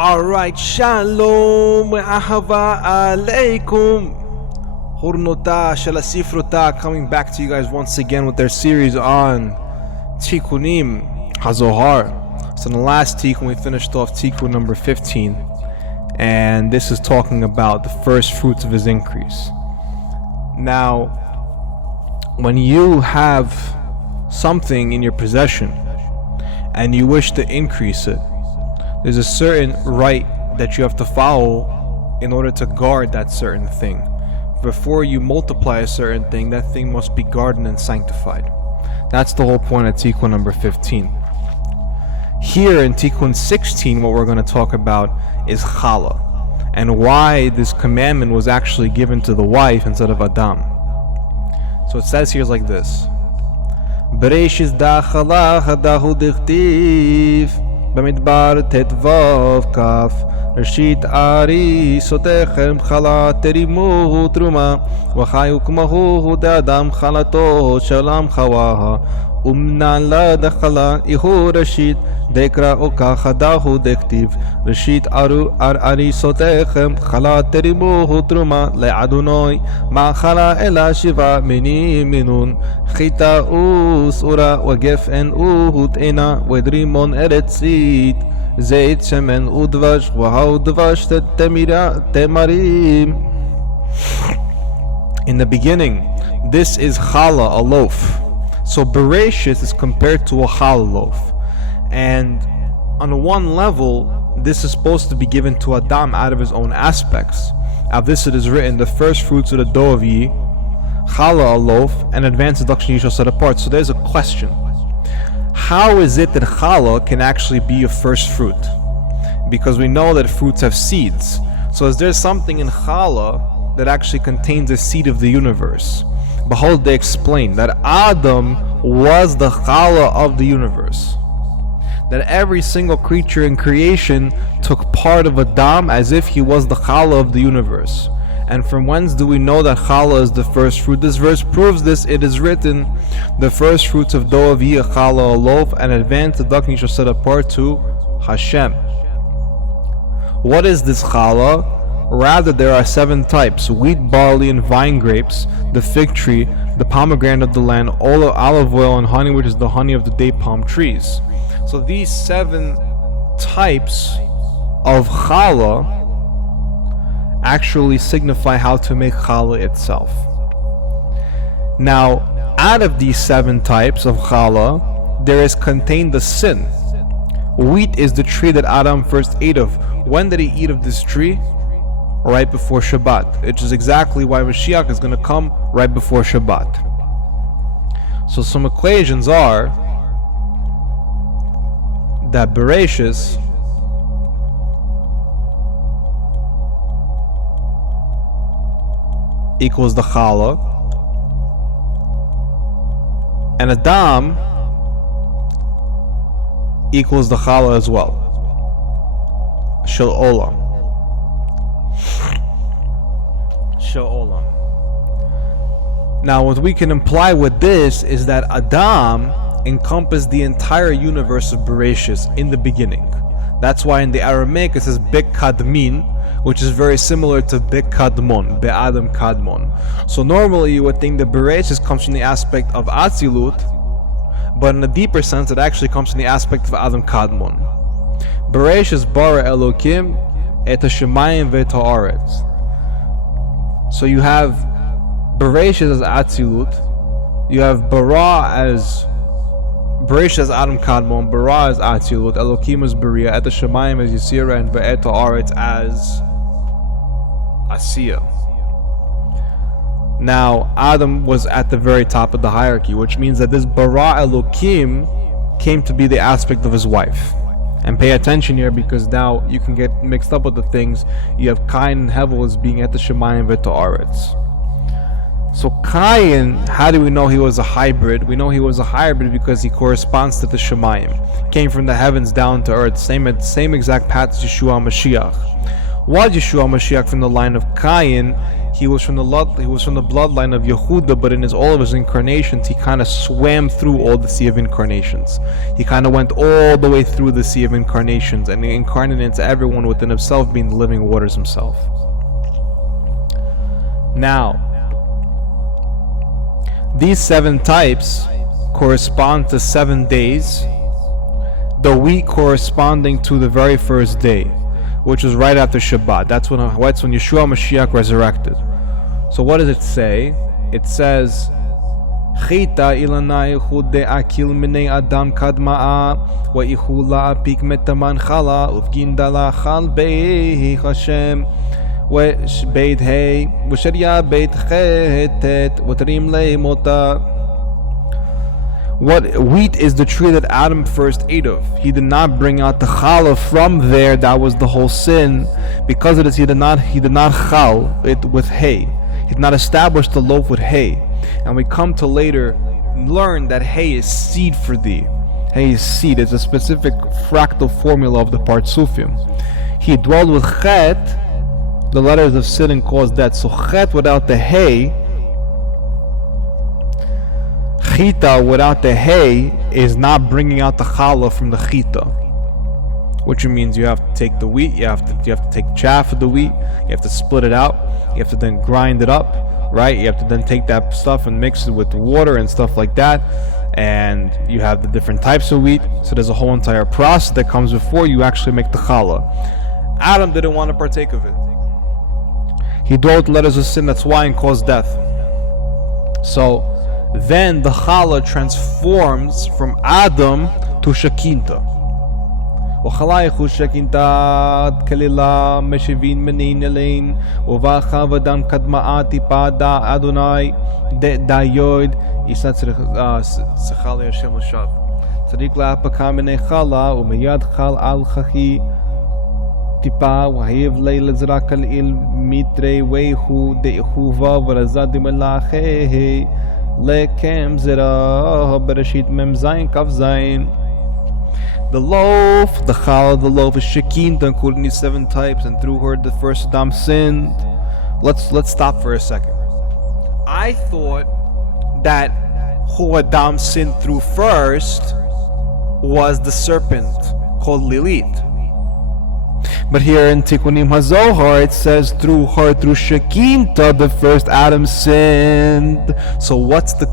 Alright, shalom, ahava aleikum. Hurnota shalasifrota, coming back to you guys once again with their series on Tikunim, Hazahar. So in the last Tikun we finished off Tikun number 15, and this is talking about the first fruits of his increase. Now, when you have something in your possession and you wish to increase it, there's a certain right that you have to follow in order to guard that certain thing. Before you multiply a certain thing, that thing must be guarded and sanctified. That's the whole point of Tikkun number 15. Here in Tikkun 16, what we're going to talk about is Chala, and why this commandment was actually given to the wife instead of Adam. So it says here like this: Bereshis da Chala hadahu dichtiv במדבר תתוו כף ראשית ארי סותכם חלה תרימו תרומה וחיו כמוהו דאדם חלתו שלם חווה אומנן לה דחלה איהו ראשית דקרא או ככה דהו דכתיב ראשית ארי סותכם חלה תרימו תרומה לאדוני מה חלה אלא שבעה מינים מינון חיטה וסעורה וגפן ותאנה ודרימון ארצית זית שמן ודבש והאו דבש תמרים. In the beginning, this is challah, a loaf. So Bereshis is compared to a challah loaf, and on one level this is supposed to be given to Adam out of his own aspects. Of this it is written, the first fruits of the dough of ye, challah, a loaf, and advanced deduction ye shall set apart. So there's a question: how is it that challah can actually be a first fruit? Because we know that fruits have seeds. So is there something in challah that actually contains a seed of the universe? Behold, they explain that Adam was the challah of the universe. That every single creature in creation took part of Adam as if he was the challah of the universe. And from whence do we know that challah is the first fruit? This verse proves this. It is written, the first fruits of dough of ye, a challah, a loaf, and advanced deduction shall set apart to Hashem. What is this challah? Rather, there are 7 types: wheat, barley, and vine grapes, the fig tree, the pomegranate of the land, olive oil, and honey, which is the honey of the date palm trees. So these 7 types of challah actually signify how to make challah itself. Now, out of these 7 types of challah, there is contained the sin. Wheat is the tree that Adam first ate of. When did he eat of this tree? Right before Shabbat, which is exactly why Mashiach is going to come right before Shabbat. So some equations are that Bereshis equals the challah, and Adam equals the challah as well. Shel olam. Now, what we can imply with this is that Adam encompassed the entire universe of Bereshis in the beginning. That's why in the Aramaic it says Bek Kadmin, which is very similar to Bek Kadmon, Be'adam Kadmon. So normally you would think that Bereshis comes from the aspect of Atzilut, but in a deeper sense it actually comes from the aspect of Adam Kadmon. Bereshis bara Elokim et ha-shemayim ve'et ha'aretz. So you have Bereshis as Atzilut, you have Bara as Bereshis as Adam Kadmon, Bara as Atzilut, Elokim as Beriah, Et HaShemayim as Yisira, and Ve'et Ha'aretz as Asiya. Now, Adam was at the very top of the hierarchy, which means that this Bara Elokim came to be the aspect of his wife. And pay attention here, because now you can get mixed up with the things. You have Cain and Hevel as being at the Shemayim Ve'et Ha'aretz. So Cain, how do we know he was a hybrid? We know he was a hybrid because he corresponds to the Shemayim. Came from the heavens down to earth. Same exact path as Yeshua Mashiach. Was Yeshua Mashiach from the line of Cain? He was from the bloodline of Yehuda, but in all of his incarnations, he kind of swam through all the sea of incarnations. He kind of went all the way through the sea of incarnations and incarnated into everyone within himself, being the living waters himself. Now, these 7 types correspond to 7 days, the week corresponding to the very first day, which was right after Shabbat. That's when Yeshua Mashiach resurrected. So what does it say? It says, Chita ilana ichude akil minei adam kadma'a wa ichula apik metaman chala ufgindala chal behi Hashem wa beit hey wa sharia beit chetet wa trim leimota. What wheat is the tree that Adam first ate of. He did not bring out the challah from there. That was the whole sin. Because of this, he did not chal it with hay. He did not establish the loaf with hay. And we come to later learn that hay is seed for thee. Hay is seed. It's a specific fractal formula of the Partsufim. He dwelled with chet, the letters of sin, and caused death. So chet without the hay, chita without the hay, is not bringing out the challah from the chita, which means you have to take the wheat, you have to take chaff of the wheat, you have to split it out, you have to then grind it up, right? You have to then take that stuff and mix it with water and stuff like that, and you have the different types of wheat. So there's a whole entire process that comes before you actually make the challah. Adam didn't want to partake of it. He dwelt letters of sin, that's why, and caused death. So then the challah transforms from Adam to Shekinta. وخلايخ الشكينتا كليلا مشيفين منين لين وواخا ودان كدماءاتي بادا أدوناي دايود إسات سخالي الشم الشاب صديق لا بكا من خلا ومياد خال على خخي تبا وهيف ليل زراك الإل ميتري ويخو ديخوفا ورزاد ملاخي لكم زرا برشيد ممزين كفزين. The loaf, the challah, the loaf is Shekinta, including these 7 types, and through her the first Adam sinned. Let's stop for a second. I thought that who Adam sinned through first was the serpent called Lilith. But here in Tikunim HaZohar it says through her, through Shekinta, the first Adam sinned. So what's the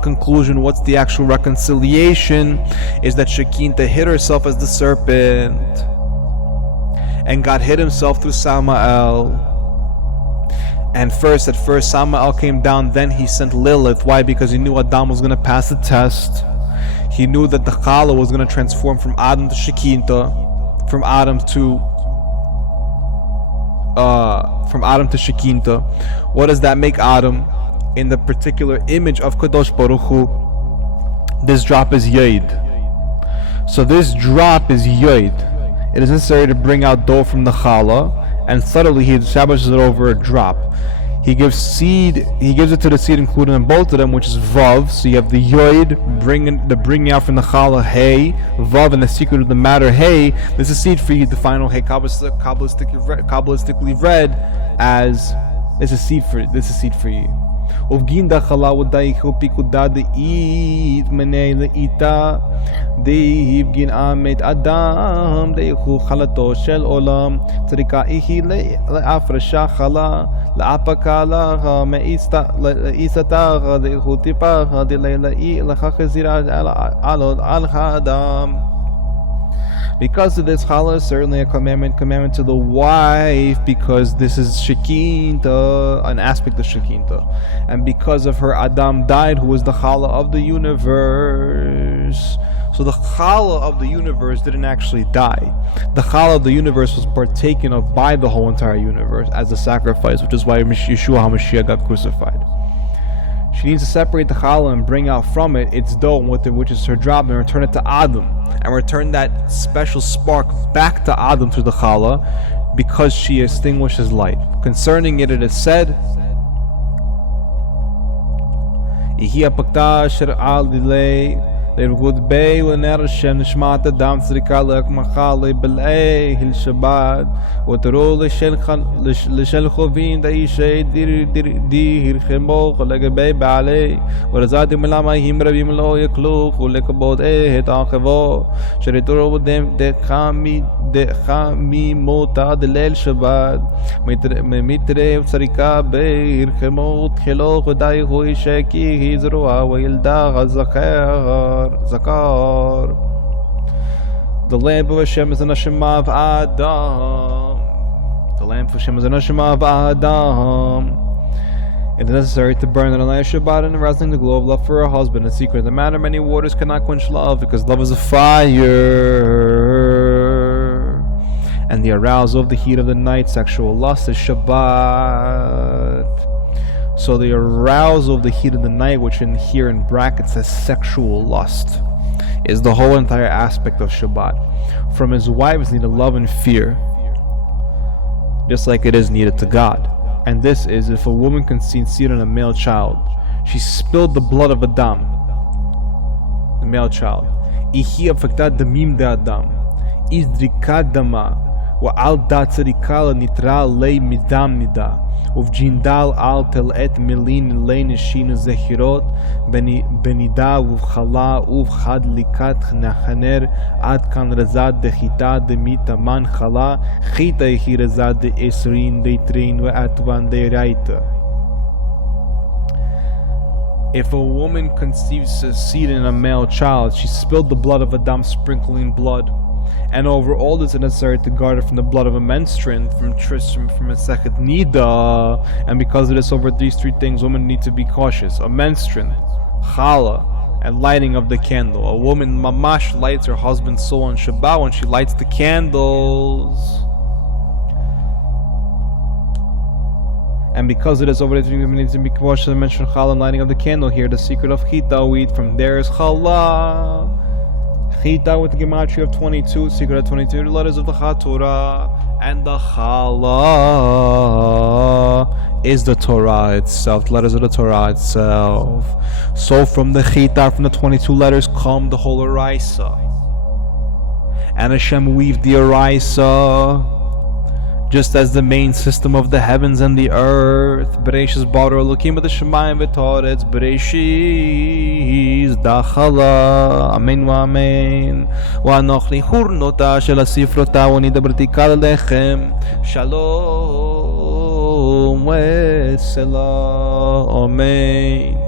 conclusion? What's the actual reconciliation? Is that Shekinta hid herself as the serpent, and God hid himself through Samael. And at first Samael came down, then he sent Lilith. Why? Because he knew Adam was going to pass the test. He knew that the challah was going to transform from Adam to Shekinta, from Adam to Shekinta. What does that make Adam? In the particular image of Kadosh Baruch Hu, this drop is Yod. So this drop is Yod. It is necessary to bring out dough from the challah, and subtly he establishes it over a drop. He gives seed. He gives it to the seed included in both of them, which is vav. So you have the Yod bringing out from the challah hay, vav, and the secret of the matter hay. This is seed for you. The final hay, kabbalistically read as this is seed for you. Uvginda chalawudai chupikudad eat mene leita deivgin amet adam deichu chalato shel olam tzrika ihi leafresha chala leapakala meista leisata deichu tipa delei lechachezira al hadam. Because of this, challah is certainly a commandment to the wife, because this is Shekinta, an aspect of Shekinta. And because of her, Adam died, who was the challah of the universe. So the challah of the universe didn't actually die. The challah of the universe was partaken of by the whole entire universe as a sacrifice, which is why Yeshua HaMashiach got crucified. She needs to separate the challah and bring out from it its dough, which is her drop, and return it to Adam, and return that special spark back to Adam through the challah, because she extinguishes light. Concerning it, it is said, לרבות בי ונר השם נשמת אדם צריקה לך מחלה בלעי הל שבת ותראו לשל חובין דאישי די הרחמו לגבי בעלי ורזעתם למה הם רבים לא יקלוך ולכבוד את האחבו שרתורו דחה ממותה דליל שבת מתרב צריקה בי הרחמו תחילוך ודאי הוא שקי היא זרועה וילדה הזכר zakar. The lamp of Hashem is a neshama of Adam. The lamp of Hashem is a neshama of Adam. It is necessary to burn it on Shabbat and arousing the glow of love for her husband in secret. The matter many waters cannot quench love because love is a fire. And the arousal of the heat of the night, sexual lust, is Shabbat. So the arousal of the heat of the night, which in here in brackets says sexual lust, is the whole entire aspect of Shabbat. From his wives needed love and fear, just like it is needed to God. And this is if a woman conceived seed in a male child, she spilled the blood of Adam, the male child. Ihi affectat damim de Adam, izdrikat dama, wa al dat tzarikala nitra lei midam nida. ובג'ינדל על תלעת מלין לנשין זכירות בנידה ובחלה ובחדליקת נחנר עד כאן רזד דחיתה דמיתה מן חלה חיתה היא רזד דעשרין דתרין ועטוון דרייתה. If a woman conceives a seed in a male child, she spilled the blood of Adam, sprinkling blood. And over all this, it is necessary to guard it from the blood of a menstruant, from Tristram, from a second Nida. And because of this, over these three things, women need to be cautious. A menstruant, challah, and lighting of the candle. A woman, mamash, lights her husband's soul on Shabbat when she lights the candles. And because it is over the three, women need to be cautious. I mentioned challah and lighting of the candle here. The secret of chita we eat from there is challah. Chita with the gematria of 22, secret of 22, the letters of the Torah, and the Challah is the Torah itself, the letters of the Torah itself. So from the Chita, from the 22 letters, come the whole Araisa. And Hashem weaved the Araisa just as the main system of the heavens and the earth. Bereshis bara Elokim b'shamayim v'toretz. Bereshis dachala. Amen v'amen. V'anochli hurnota shel hasifrota v'nidabertika lechem. Shalom v'selah. Amen.